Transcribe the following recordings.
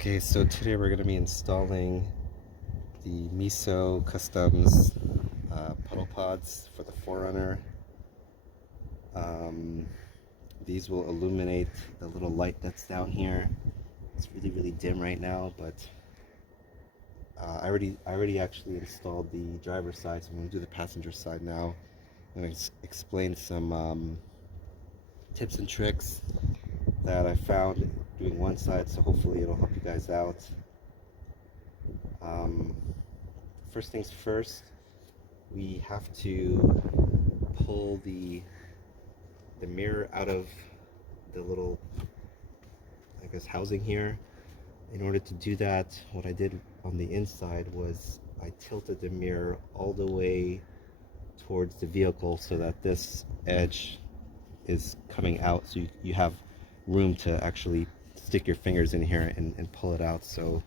Okay, so today we're going to be installing the Meso Customs puddle pods for the 4Runner. These will illuminate the little light that's down here. It's really dim right now, but I already actually installed the driver's side, so I'm going to do the passenger side now. I'm going to explain some tips and tricks that I found doing one side, so hopefully it'll help you guys out. First things first, we have to pull the mirror out of the little, I guess, housing here. In order to do that, what I did on the inside was I tilted the mirror all the way towards the vehicle so that this edge is coming out, so you have room to actually stick your fingers in here and pull it out. So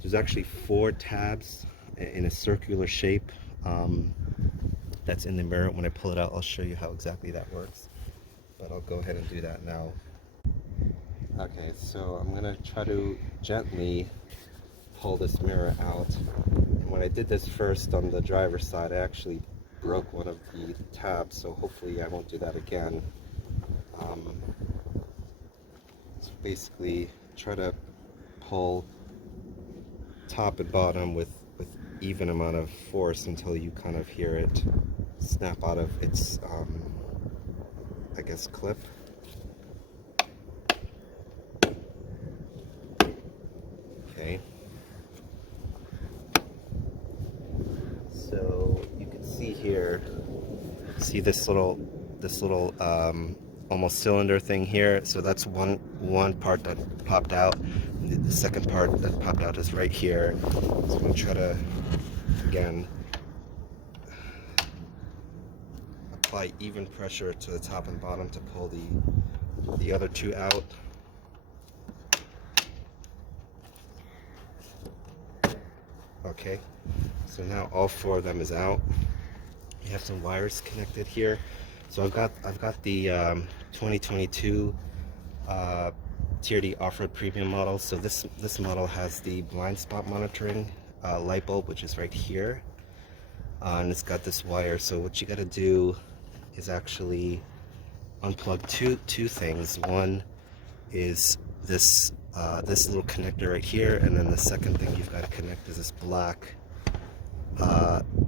there's actually 4 tabs in a circular shape that's in the mirror. When I pull it out, I'll show you how exactly that works, but I'll go ahead and do that now. Okay, so I'm gonna try to gently pull this mirror out. And when I did this first on the driver's side, I actually broke one of the tabs, so hopefully I won't do that again. So basically try to pull top and bottom with even amount of force until you kind of hear it snap out of its I guess clip. Okay, so you can see here, see this little almost cylinder thing here. So that's one part that popped out. The second part that popped out is right here. So I'm going to try to again apply even pressure to the top and bottom to pull the other 2 out. Okay, so now all 4 of them is out. We have some wires connected here. So I've got the 2022 TRD off-road premium model. So this model has the blind spot monitoring light bulb, which is right here, and it's got this wire. So what you got to do is actually unplug two things. One is this little connector right here, and then the second thing you've got to connect is this black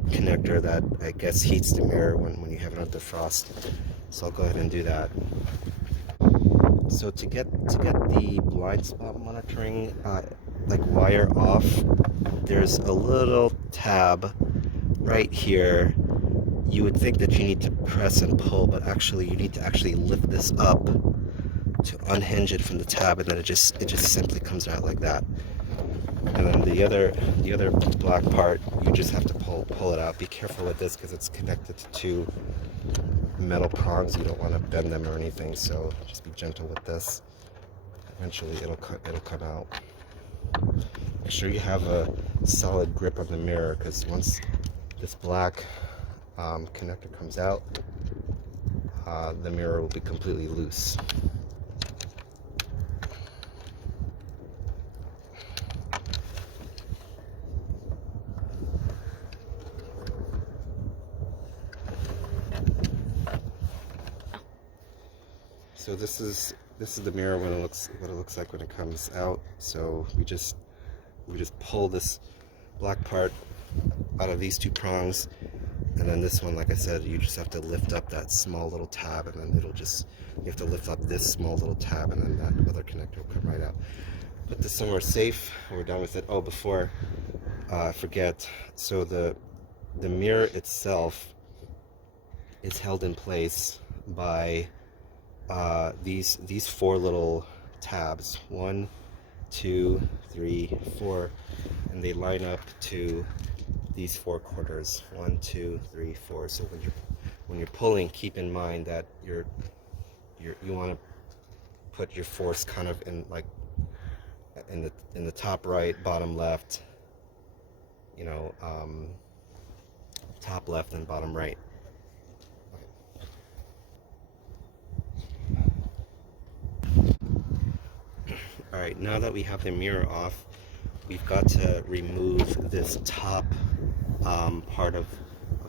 connector that I guess heats the mirror when you have it on defrost. So I'll go ahead and do that. So to get the blind spot monitoring like wire off, there's a little tab right here. You would think that you need to press and pull, but actually you need to actually lift this up to unhinge it from the tab, and then it just simply comes out like that. And then the other black part, you just have to pull it out. Be careful with this because it's connected to 2 metal prongs. You don't want to bend them or anything, so just be gentle with this. Eventually it'll come out. Make sure you have a solid grip on the mirror, because once this black connector comes out, the mirror will be completely loose. So this is the mirror what it looks like when it comes out. So we just pull this black part out of these 2 prongs, and then this one, like I said, you just have to lift up that small little tab, and then you have to lift up this small little tab, and then that other connector will come right out. Put this somewhere safe. We're done with it. Oh, before I forget, so the mirror itself is held in place by these 4 little tabs, 1, 2, 3, 4, and they line up to these 4 corners, 1, 2, 3, 4. So when you're pulling, keep in mind that you want to put your force kind of in, like, in the top right, bottom left, you know, top left and bottom right. Alright, now that we have the mirror off, we've got to remove this top part of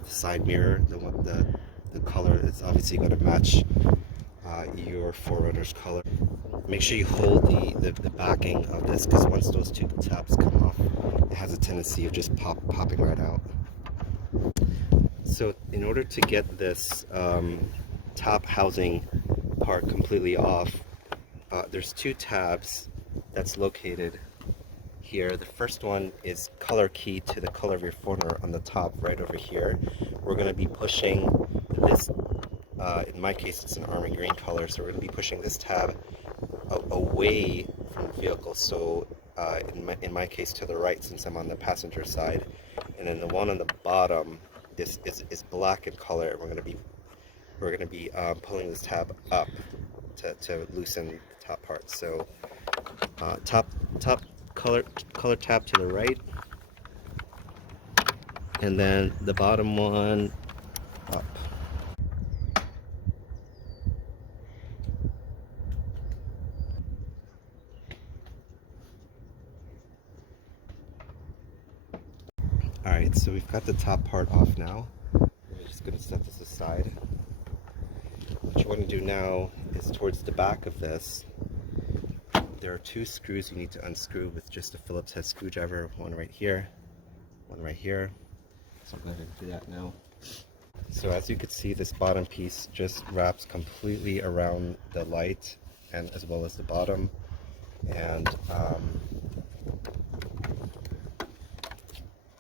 the side mirror. The color is obviously going to match your 4Runner's color. Make sure you hold the backing of this, because once those two tabs come off, it has a tendency of just popping right out. So in order to get this top housing part completely off, there's two tabs that's located here. The first one is color key to the color of your 4Runner on the top right over here. We're going to be pushing this, in my case it's an army green color, so we're going to be pushing this tab away from the vehicle, so in my case to the right, since I'm on the passenger side. And then the one on the bottom is black in color, and we're going to be pulling this tab up to loosen the top part. So top color tab to the right, and then the bottom one up. Alright, so we've got the top part off now. We're just going to set this aside. What you want to do now is towards the back of this, there are two screws you need to unscrew with just a Phillips head screwdriver. One right here, one right here. So I'm going to do that now. So as you can see, this bottom piece just wraps completely around the light, and as well as the bottom. And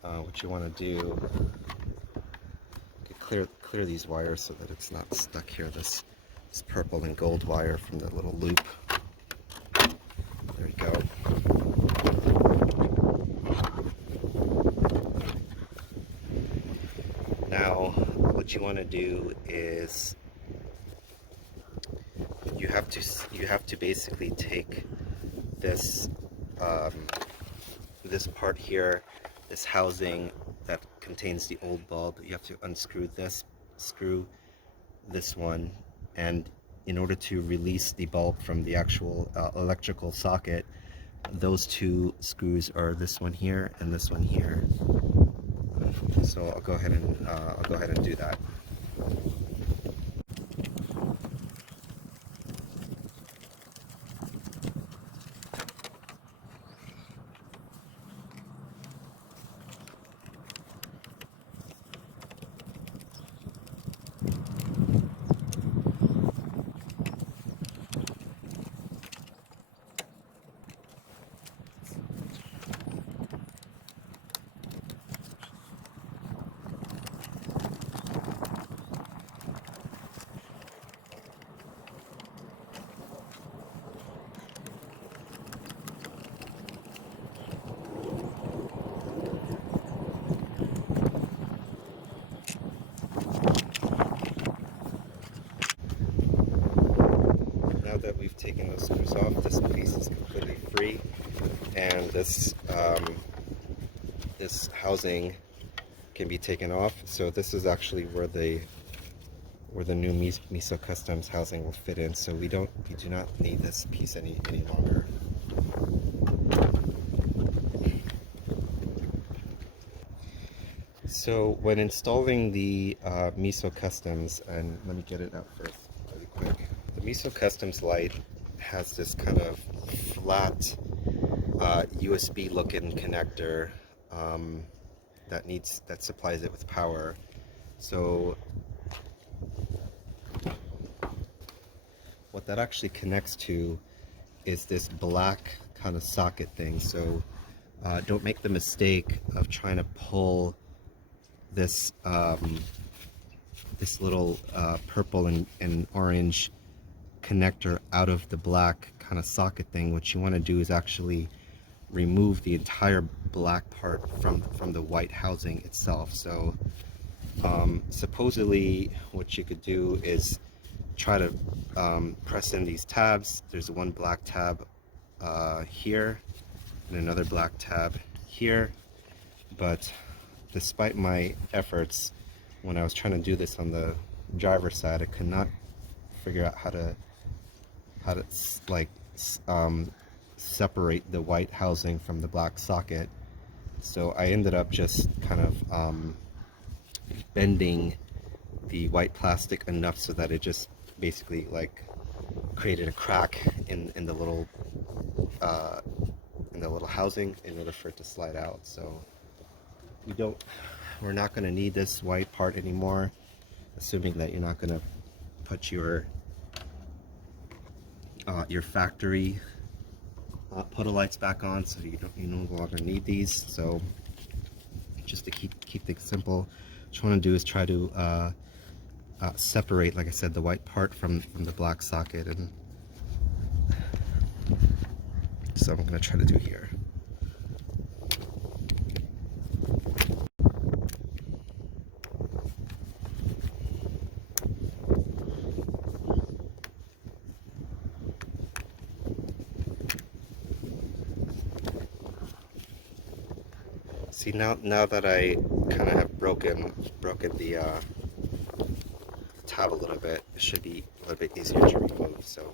what you want to do, clear these wires so that it's not stuck here. This purple and gold wire from the little loop. There you go. Now, what you want to do is you have to basically take this this part here, this housing that contains the old bulb. You have to unscrew this, screw this one, and in order to release the bulb from the actual electrical socket, those two screws are this one here and this one here. So I'll go ahead and do that. Now that we've taken those screws off, this piece is completely free, and this this housing can be taken off. So this is actually where the new Meso Customs housing will fit in. So we do not need this piece any longer. So when installing the Meso Customs, and let me get it out first really quick. The Meso Customs light has this kind of flat USB looking connector that supplies it with power. So what that actually connects to is this black kind of socket thing. So don't make the mistake of trying to pull this this little purple and orange connector out of the black kind of socket thing. What you want to do is actually remove the entire black part from the white housing itself. So supposedly what you could do is try to press in these tabs. There's one black tab here and another black tab here, but despite my efforts, when I was trying to do this on the driver's side, I could not figure out how to like separate the white housing from the black socket. So I ended up just kind of bending the white plastic enough so that it just basically like created a crack in the little housing in order for it to slide out. So we're not going to need this white part anymore, assuming that you're not going to put your factory Puddle lights back on, so you no longer need these. So just to keep things simple, what you want to do is try to separate, like I said, the white part from the black socket, and so I'm going to try to do here. See, now that I kind of have broken the tab a little bit, it should be a little bit easier to remove. So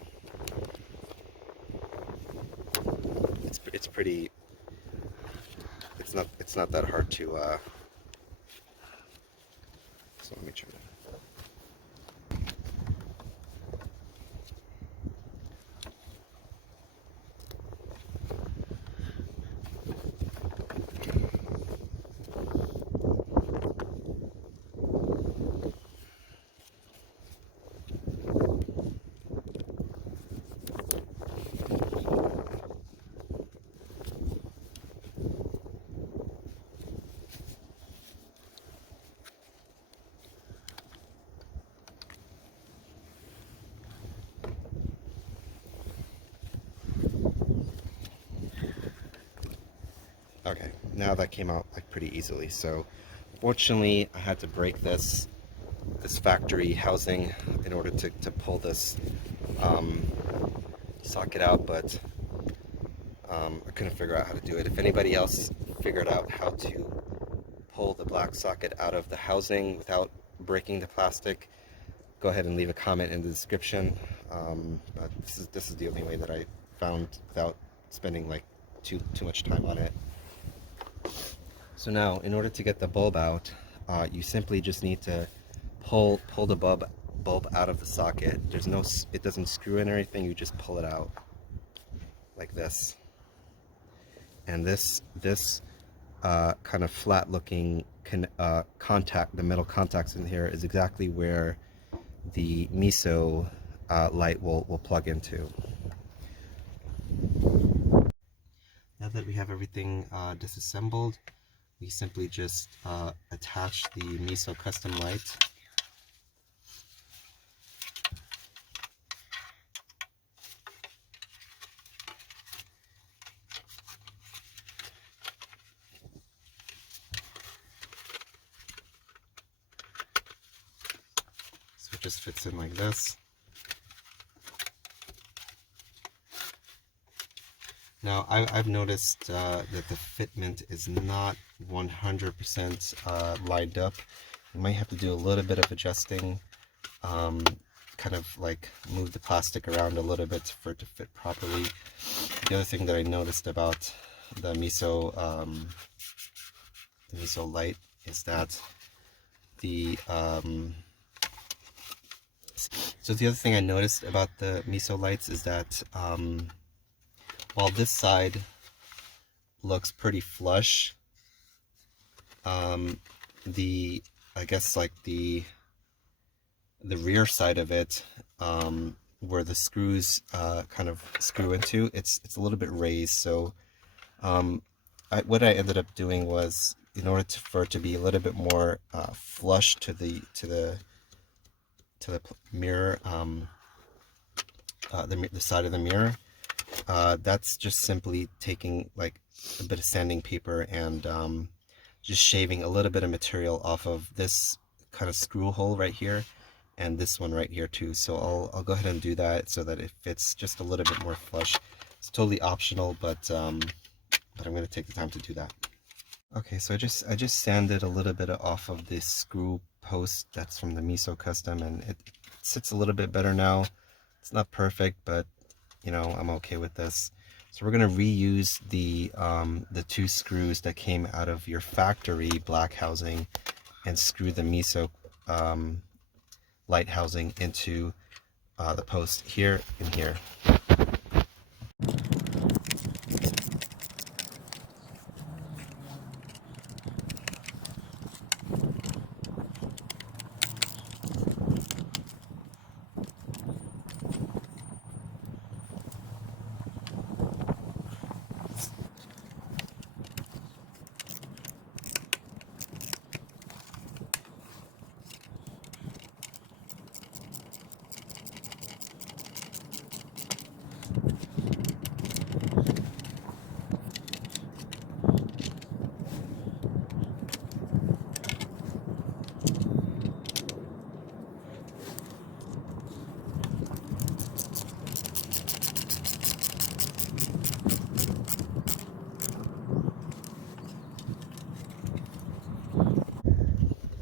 it's pretty. It's not that hard to. So let me try to. Okay, now that came out like pretty easily. So fortunately, I had to break this factory housing in order to pull this socket out, but I couldn't figure out how to do it. If anybody else figured out how to pull the black socket out of the housing without breaking the plastic, go ahead and leave a comment in the description. But this is the only way that I found without spending like too much time on it. So now, in order to get the bulb out, you simply just need to pull the bulb out of the socket. It doesn't screw in or anything. You just pull it out like this. And this kind of flat-looking contact, the metal contacts in here, is exactly where the Meso light will plug into. Now that we have everything disassembled, we simply just attach the Meso custom light. So it just fits in like this. Now, I've noticed that the fitment is not 100% lined up. You might have to do a little bit of adjusting, kind of like move the plastic around a little bit for it to fit properly. The other thing that I noticed about the Meso light is that so the other thing I noticed about the Meso lights is that while this side looks pretty flush, I guess like the rear side of it, where the screws kind of screw into, it's a little bit raised. So what I ended up doing was, in order for it to be a little bit more flush to the mirror, the side of the mirror, that's just simply taking like a bit of sanding paper and just shaving a little bit of material off of this kind of screw hole right here and this one right here too. So I'll go ahead and do that so that it fits just a little bit more flush. It's totally optional, but I'm going to take the time to do that. Okay, so I just sanded a little bit off of this screw post that's from the Meso Custom, and it sits a little bit better now. It's not perfect, but you know, I'm okay with this. So we're going to reuse the 2 screws that came out of your factory black housing and screw the Meso light housing into the post here and here.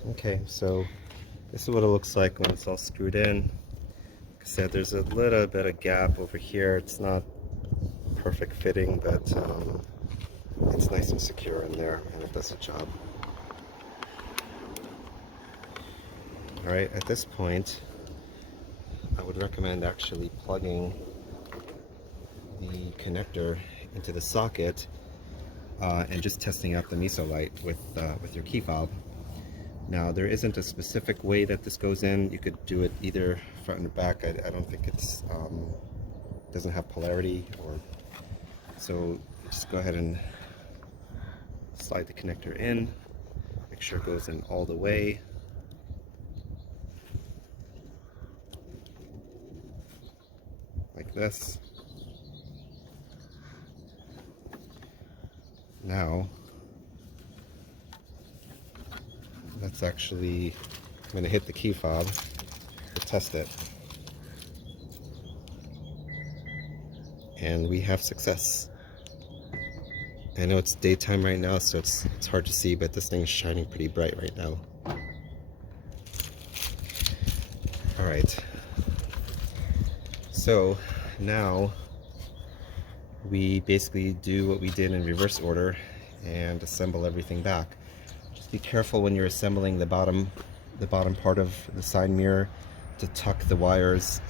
Okay, so this is what it looks like when it's all screwed in. Like I said, there's a little bit of gap over here. It's not perfect fitting, but it's nice and secure in there, and it does the job. Alright, at this point, I would recommend actually plugging the connector into the socket and just testing out the Meso light with your key fob. Now, there isn't a specific way that this goes in. You could do it either front or back. I don't think it's doesn't have polarity, or so just go ahead and slide the connector in. Make sure it goes in all the way. Like this. Now, that's actually, I'm going to hit the key fob to test it. And we have success. I know it's daytime right now, so it's hard to see, but this thing is shining pretty bright right now. Alright. So now we basically do what we did in reverse order and assemble everything back. Just be careful when you're assembling the bottom part of the side mirror to tuck the wires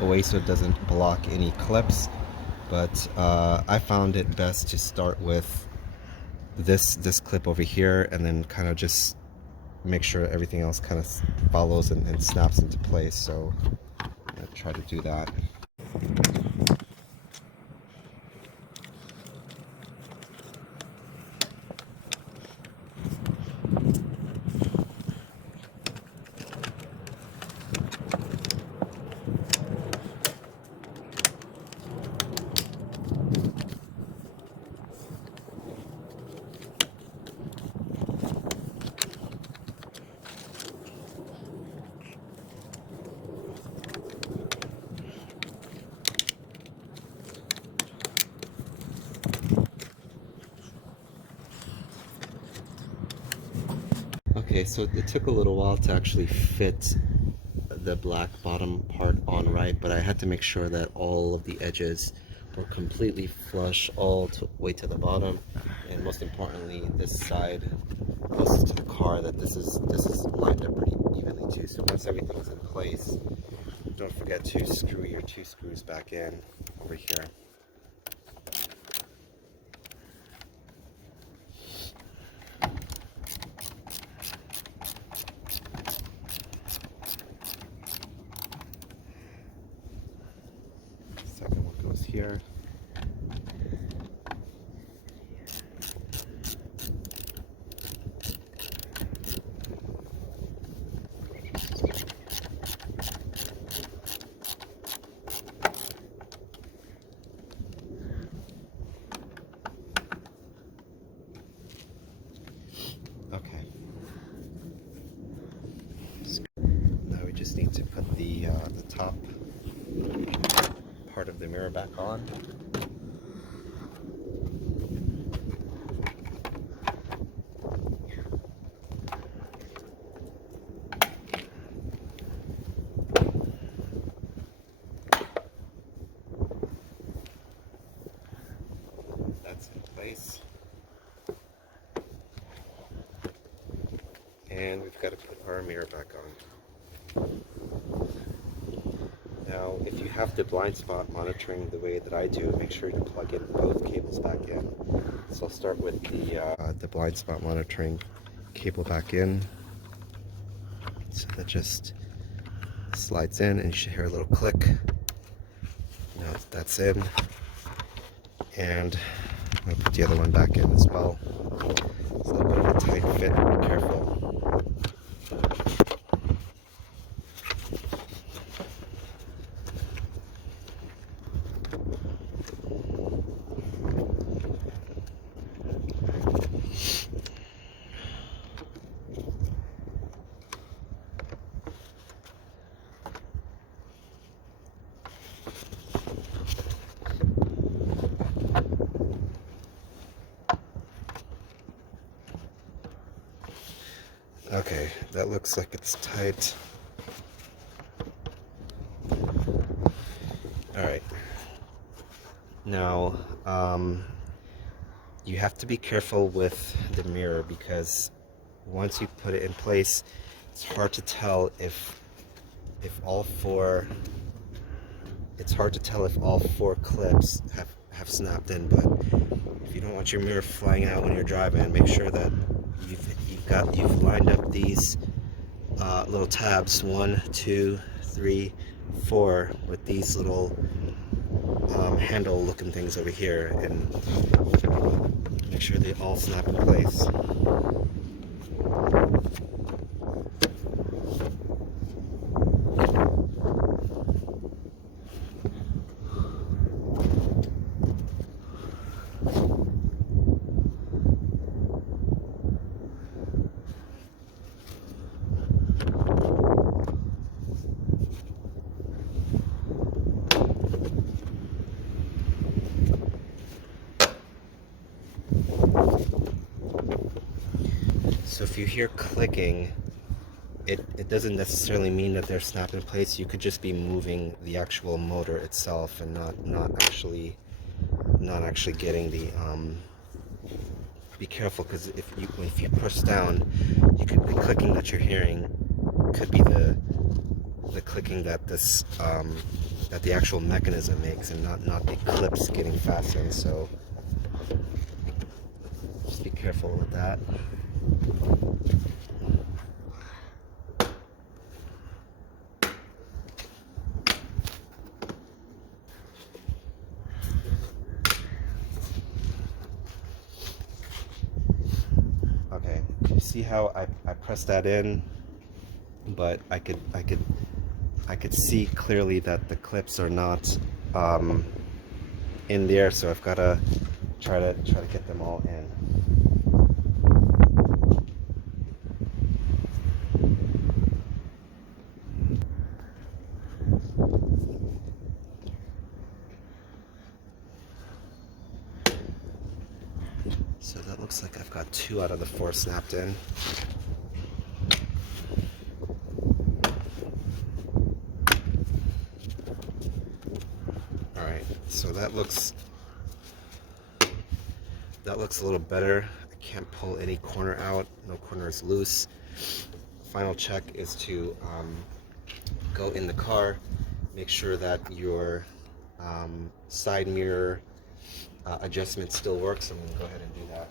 away so it doesn't block any clips. But I found it best to start with this clip over here and then kind of just make sure everything else kind of follows and snaps into place. So I'm going to try to do that. Okay, so it took a little while to actually fit the black bottom part on right, but I had to make sure that all of the edges were completely flush all the way to the bottom, and most importantly, this side closest to the car, that this is lined up pretty evenly too. So once everything's in place, don't forget to screw your 2 screws back in over here. Second one goes here. Okay. Now we just need to put the top part of the mirror back on. place. And we've got to put our mirror back on. Now, if you have the blind spot monitoring the way that I do, make sure you plug in both cables back in. So I'll start with the blind spot monitoring cable back in. So that just slides in and you should hear a little click. Now that's in. And I'm going to put the other one back in as well. It's a little bit of a tight fit, be careful. Okay, that looks like it's tight. Alright. Now, you have to be careful with the mirror because once you put it in place, it's hard to tell if all four clips have snapped in. But if you don't want your mirror flying out when you're driving, make sure that you've lined up these little tabs, 1, 2, 3, 4, with these little handle looking things over here, and make sure they all snap in place. So if you hear clicking, it doesn't necessarily mean that they're snapped in place. You could just be moving the actual motor itself and not actually getting the be careful, because if you push down, the clicking that you're hearing could be the clicking that that the actual mechanism makes, and not the clips getting fastened. So just be careful with that. Okay, you see how I pressed that in, but I could see clearly that the clips are not in there, so I've got to try to get them all in. So that looks like I've got 2 out of the 4 snapped in. Alright, so that looks a little better. I can't pull any corner out, no corner is loose. Final check is to go in the car, make sure that your side mirror adjustment still works. I'm going to go ahead and do that.